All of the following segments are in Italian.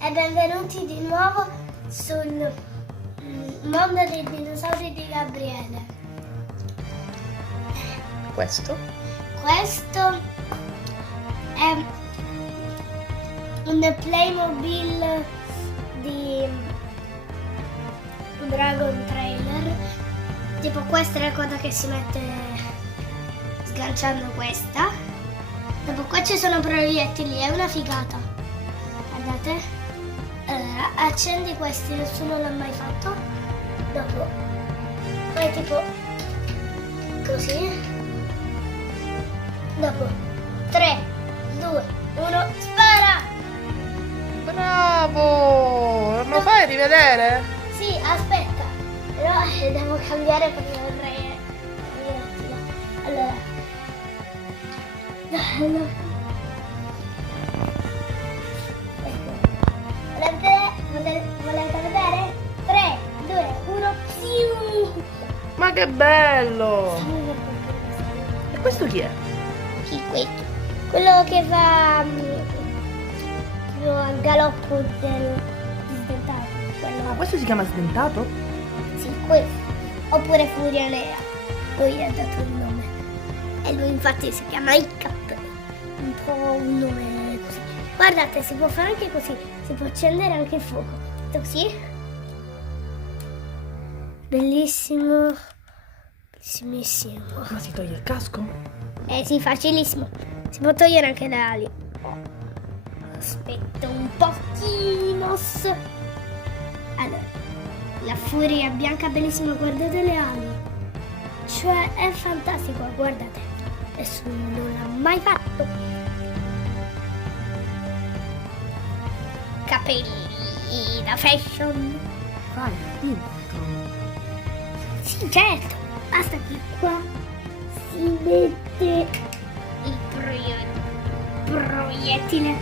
e benvenuti di nuovo sul mondo dei dinosauri di Gabriele. Questo è un Playmobil di Dragon Trailer. Tipo questa è la coda che si mette sganciando questa. Dopo qua ci sono proiettili, è una figata. Guardate. Allora, accendi questi, nessuno l'ha mai fatto. Dopo fai tipo così. Dopo 3, 2, 1, spara! Bravo! Non lo fai rivedere? Sì, aspetta, però devo cambiare perché vorrei allora. Volete vedere? 3, 2, 1, piu! Ma che bello! E questo chi è? Chi questo? Quello che va al galoppo del sdentato. Ah, questo si chiama sdentato? Sì, questo. Oppure Furia Nera. Poi gli ha dato il nome. E lui infatti si chiama Hiccup. Un po' un nome così. Guardate, si può fare anche così. Si può accendere anche il fuoco. Così. Bellissimo. Bellissimissimo. Ma si toglie il casco? Sì, facilissimo. Si può togliere anche le ali. Aspetta un pochino. Allora, la furia bianca bellissima, guardate le ali. Cioè, è fantastico, guardate. Nessuno l'ha mai fatto. Capelli da fashion. Vai, filtro. Sì, certo. Basta che qua si mette il proiettile.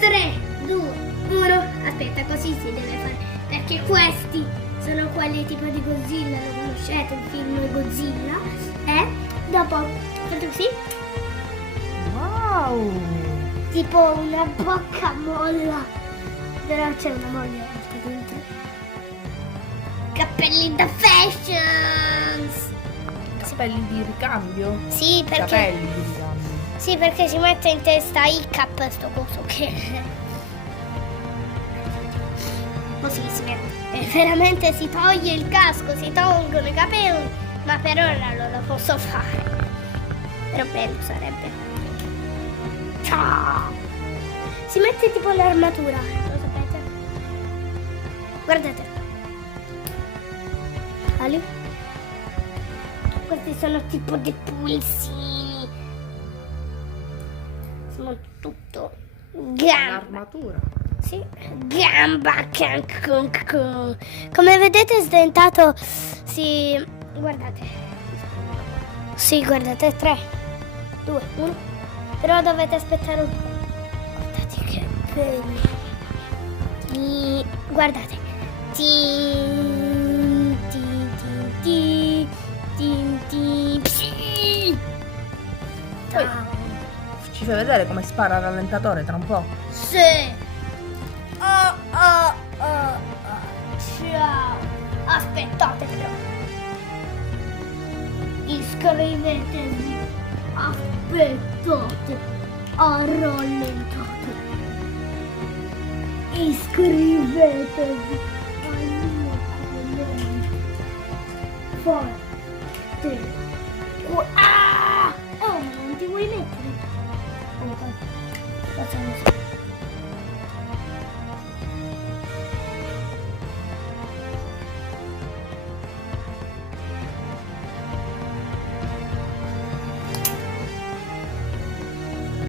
3, 2, 1. Aspetta, così si deve fare. Perché questi sono quelli tipo di Godzilla, lo conoscete, il film Godzilla. E dopo fate così. Wow! Tipo una bocca molla. Però c'è una moglie dentro. Capelli da fashions. Capelli di ricambio? Sì, perché Capelli di ricambio. sì, perché si mette in testa Hiccup sto coso che così si mette. E veramente si toglie il casco, si tolgono i capelli, ma per ora non lo posso fare. Però bello sarebbe. Ciao! Si mette tipo l'armatura, lo sapete? Guardate. Ali? Questi sono tipo dei pulsini. Sono tutto gamba. L'armatura. Sì, gamba. Come vedete sdentato si... Guardate. Sì, guardate, 3, 2, 1. Però dovete aspettare un po'. Guardate che bello. Guardate. Tin, tin, tin, tin, tin, tin, psi. Poi ci fai vedere come spara al rallentatore tra un po'? Sì. Oh. Ciao. Aspettate però. Iscrivetevi. Aspettate. Ho rallentato. Iscrivetevi al mio canale. Forte. Ah! Oh, non ti vuoi mettere? Oh, facciamo